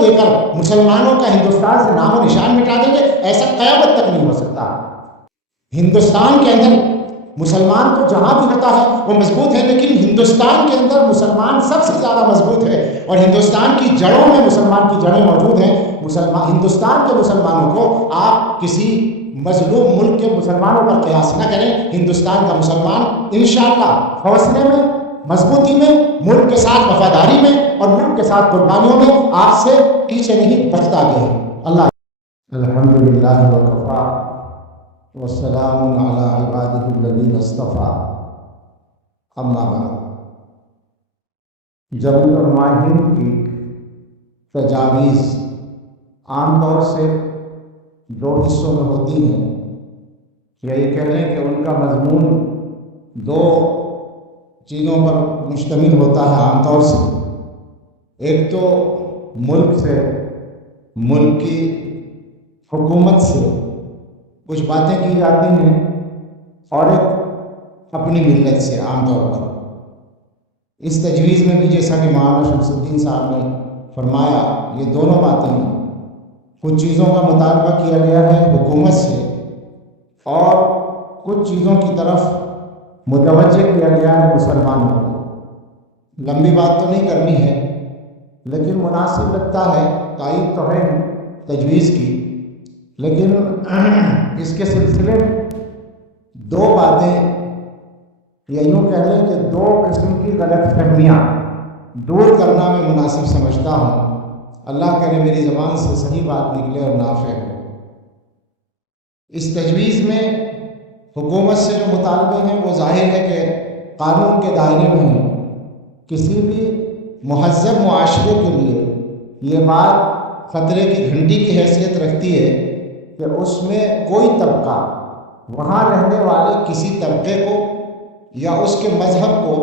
دے کر مسلمانوں کا ہندوستان سے نام و نشان مٹا دیں گے، ایسا قیامت تک نہیں ہو سکتا۔ ہندوستان کے اندر مسلمان تو جہاں بھی ہوتا ہے وہ مضبوط ہے، لیکن ہندوستان کے اندر مسلمان سب سے زیادہ مضبوط ہے، اور ہندوستان کی جڑوں میں مسلمان کی جڑیں موجود ہیں۔ ہندوستان کے مسلمانوں کو آپ کسی مظلوم ملک کے مسلمانوں پر قیاس نہ کریں۔ ہندوستان کا مسلمان انشاءاللہ حوصلے میں، مضبوطی میں، ملک کے ساتھ وفاداری میں اور ملک کے ساتھ قربانیوں میں آپ سے پیچھے نہیں، بچت آگے ہے۔ اللہ الحمدللہ وکفا والسلام علی عبادہ الذین اصطفیٰ، اما بعد۔ جبل الماہین کی تجاویز عام طور سے دو حصوں میں ہوتی ہیں، یا یہ کہہ لیں کہ ان کا مضمون دو چیزوں پر مشتمل ہوتا ہے عام طور سے۔ ایک تو ملک سے، ملک کی حکومت سے کچھ باتیں کی جاتی ہیں، اور ایک اپنی ملت سے عام طور پر۔ اس تجویز میں بھی جیسا کہ مولانا شمس الدین صاحب نے فرمایا، یہ دونوں باتیں ہیں۔ کچھ چیزوں کا مطالبہ کیا گیا ہے حکومت سے، اور کچھ چیزوں کی طرف متوجہ کیا گیا ہے مسلمانوں کو۔ لمبی بات تو نہیں کرنی ہے، لیکن مناسب لگتا ہے، تائید تو ہے تجویز کی، لیکن اس کے سلسلے میں دو باتیں، یا یوں کہہ لیں کہ دو قسم کی غلط فہمیاں دور کرنا میں مناسب سمجھتا ہوں۔ اللہ کرے میری زبان سے صحیح بات نکلے اور نافع ہو۔ اس تجویز میں حکومت سے جو مطالبے ہیں وہ ظاہر ہے کہ قانون کے دائرے میں ہیں۔ کسی بھی مہذب معاشرے کے لیے یہ بات خطرے کی گھنٹی کی حیثیت رکھتی ہے کہ اس میں کوئی طبقہ وہاں رہنے والے کسی طبقے کو یا اس کے مذہب کو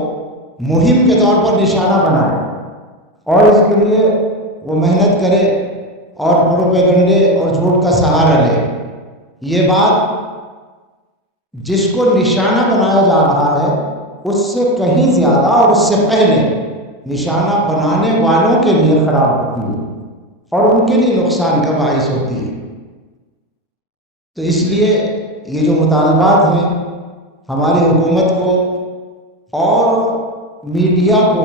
مہم کے طور پر نشانہ بنائے، اور اس کے لیے وہ محنت کرے اور پروپیگنڈے اور جھوٹ کا سہارا لے۔ یہ بات جس کو نشانہ بنایا جا رہا ہے اس سے کہیں زیادہ اور اس سے پہلے نشانہ بنانے والوں کے لیے خراب ہوتی ہے، اور ان کے لیے نقصان کا باعث ہوتی ہے۔ تو اس لیے یہ جو مطالبات ہیں ہماری حکومت کو اور میڈیا کو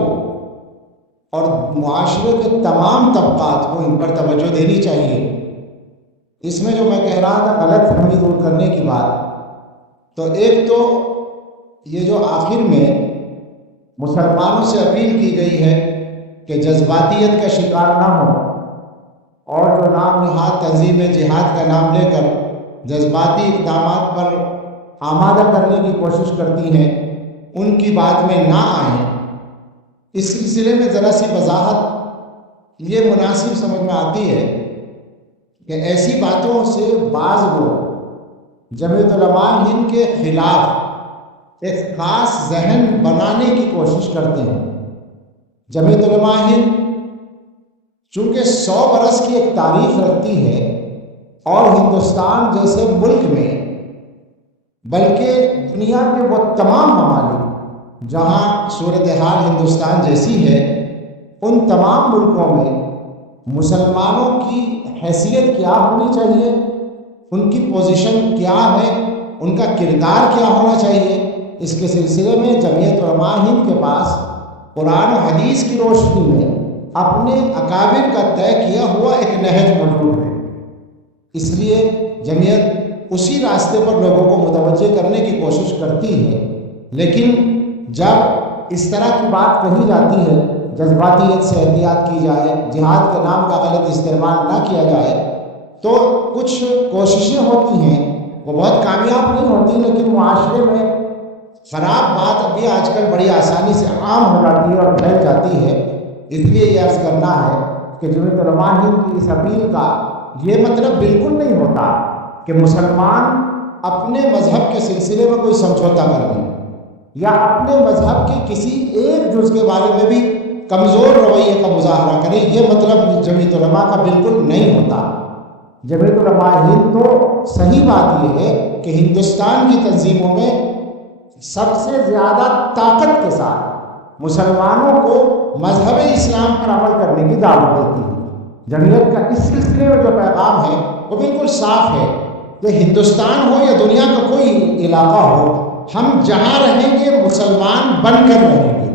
اور معاشرے کے تمام طبقات کو ان پر توجہ دینی چاہیے۔ اس میں جو میں کہہ رہا تھا غلط فہمی دور کرنے کی بات، تو ایک تو یہ جو آخر میں مسلمانوں سے اپیل کی گئی ہے کہ جذباتیت کا شکار نہ ہو، اور جو نام نہاد تنظیم جہاد کا نام لے کر جذباتی اقدامات پر آمادہ کرنے کی کوشش کرتی ہیں، ان کی بات میں نہ آئیں۔ اس سلسلے میں ذرا سی وضاحت یہ مناسب سمجھ میں آتی ہے کہ ایسی باتوں سے بعض لوگ جمعیت علماء ہند کے خلاف ایک خاص ذہن بنانے کی کوشش کرتے ہیں۔ جمعیت علماء ہند چونکہ 100 برس کی ایک تاریخ رکھتی ہے، اور ہندوستان جیسے ملک میں، بلکہ دنیا کے وہ تمام ممالک جہاں صورتحال ہندوستان جیسی ہے، ان تمام ملکوں میں مسلمانوں کی حیثیت کیا ہونی چاہیے، ان کی پوزیشن کیا ہے، ان کا کردار کیا ہونا چاہیے، اس کے سلسلے میں جمعیت علماء ہند کے پاس قرآن و حدیث کی روشنی میں اپنے اکابر کا طے کیا ہوا ایک نہج موجود ہے۔ اس لیے جمعیت اسی راستے پر لوگوں کو متوجہ کرنے کی کوشش کرتی ہے، لیکن جب اس طرح کی بات کہی جاتی ہے، جذباتیت سے احتیاط کی جائے، جہاد کے نام کا غلط استعمال نہ کیا جائے، تو کچھ کوششیں ہوتی ہیں، وہ بہت کامیاب نہیں ہوتی، لیکن معاشرے میں خراب بات ابھی آج کل بڑی آسانی سے عام ہو جاتی ہے اور پھیل جاتی ہے۔ اس لیے یہ عرض کرنا ہے کہ جمعیت علماء ہند کی اس اپیل کا یہ مطلب بالکل نہیں ہوتا کہ مسلمان اپنے مذہب کے سلسلے میں کوئی سمجھوتا کر لیں، یا اپنے مذہب کے کسی ایک جز کے بارے میں بھی کمزور رویے کا مظاہرہ کریں۔ یہ مطلب جمعیت علماء کا بالکل نہیں ہوتا۔ جمعیت علماء ہند تو صحیح بات یہ ہے کہ ہندوستان کی تنظیموں میں سب سے زیادہ طاقت کے ساتھ مسلمانوں کو مذہب اسلام پر عمل کرنے کی دعوت دیتی ہے، جمعیت کا اس سلسلے میں جو پیغام ہے وہ بالکل صاف ہے کہ ہندوستان ہو یا دنیا کا کوئی علاقہ ہو، ہم جہاں رہیں گے مسلمان بن کر رہیں گے،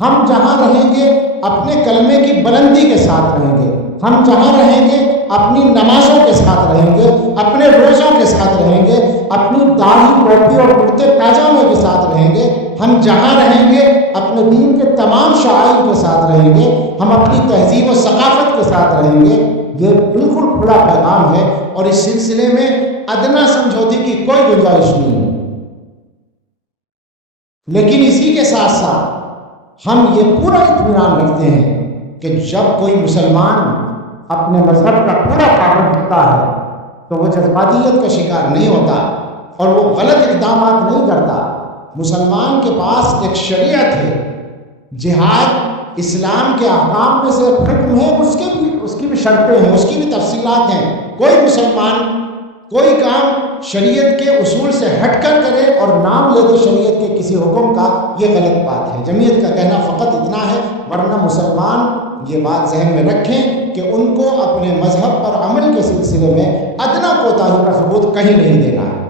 ہم جہاں رہیں گے اپنے کلمے کی بلندی کے ساتھ رہیں گے، ہم جہاں رہیں گے اپنی نمازوں کے ساتھ رہیں گے، اپنے روزوں کے ساتھ رہیں گے، اپنی داڑھی ٹوپی اور کرتے پاجامے کے ساتھ رہیں گے، ہم جہاں رہیں گے اپنے دین کے تمام شعائر کے ساتھ رہیں گے، ہم اپنی تہذیب و ثقافت کے ساتھ رہیں گے۔ یہ بالکل کھلا پیغام ہے اور اس سلسلے میں ادنا سمجھوتے کی کوئی گنجائش نہیں ہے۔ لیکن اسی کے ساتھ ساتھ ہم یہ پورا اطمینان رکھتے ہیں کہ جب کوئی مسلمان اپنے مذہب کا پورا پابند ہوتا ہے تو وہ جذباتیت کا شکار نہیں ہوتا اور وہ غلط اقدامات نہیں کرتا۔ مسلمان کے پاس ایک شریعت ہے، جہاد اسلام کے احکام میں سے حکم ہے، اس کی بھی شرطیں ہیں، اس کی بھی تفصیلات ہیں۔ کوئی مسلمان کوئی کام شریعت کے اصول سے ہٹ کر کرے اور نام لے دے شریعت کے کسی حکم کا، یہ غلط بات ہے۔ جمعیت کا کہنا فقط اتنا ہے، ورنہ مسلمان یہ بات ذہن میں رکھیں کہ ان کو اپنے مذہب پر عمل کے سلسلے میں ادنا کوتاہی کا ثبوت کہیں نہیں دینا ہے۔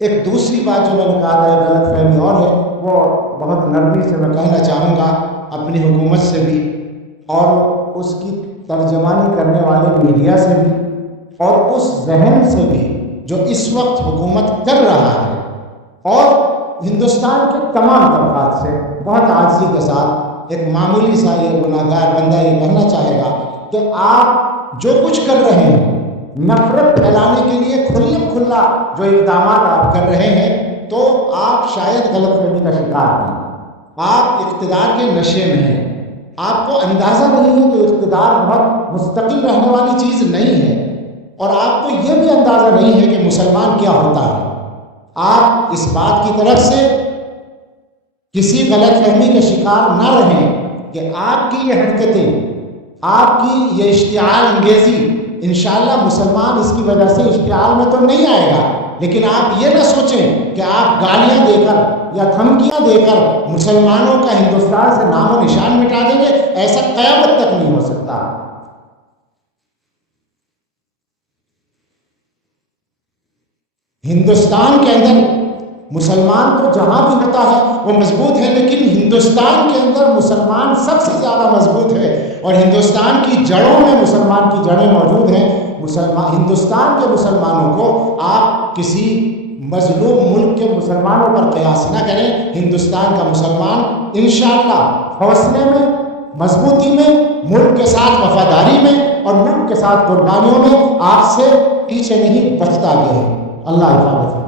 ایک دوسری بات جو میں نے کہا تھا، غلط فہمی اور ہے، وہ بہت نرمی سے میں کہنا چاہوں گا اپنی حکومت سے بھی اور اس کی ترجمانی کرنے والے میڈیا سے بھی اور اس ذہن سے بھی جو اس وقت حکومت کر رہا ہے، اور ہندوستان کے تمام طبقات سے بہت عاجزی کے ساتھ ایک معمولی سا یہ گناہگار بندہ یہ کہنا چاہے گا کہ آپ جو کچھ کر رہے ہیں، نفرت پھیلانے کے لیے کھلا جو اقدامات آپ کر رہے ہیں، تو آپ شاید غلط فہمی کا شکار ہیں۔ آپ اقتدار کے نشے میں ہیں، آپ کو اندازہ نہیں ہے کہ اقتدار بہت مستقل رہنے والی چیز نہیں ہے، اور آپ کو یہ بھی اندازہ نہیں ہے کہ مسلمان کیا ہوتا ہے۔ آپ اس بات کی طرف سے کسی غلط فہمی کے شکار نہ رہیں کہ آپ کی یہ حرکتیں، آپ کی یہ اشتعال انگیزی، انشاءاللہ مسلمان اس کی وجہ سے اشتعال میں تو نہیں آئے گا، لیکن آپ یہ نہ سوچیں کہ آپ گالیاں دے کر یا دھمکیاں دے کر مسلمانوں کا ہندوستان سے نام و نشان مٹا دیں گے۔ ایسا قیامت تک نہیں ہو سکتا۔ ہندوستان کے اندر مسلمان تو جہاں بھی ہوتا ہے وہ مضبوط ہے، لیکن ہندوستان کے اندر مسلمان سب سے زیادہ مضبوط ہے، اور ہندوستان کی جڑوں میں مسلمان کی جڑیں موجود ہیں۔ ہندوستان کے مسلمانوں کو آپ کسی مظلوم ملک کے مسلمانوں پر قیاس نہ کریں۔ ہندوستان کا مسلمان انشاءاللہ حوصلے میں، مضبوطی میں، ملک کے ساتھ وفاداری میں اور ملک کے ساتھ قربانیوں میں آپ سے پیچھے نہیں بچتا بھی ہے۔ اللہ حافظ۔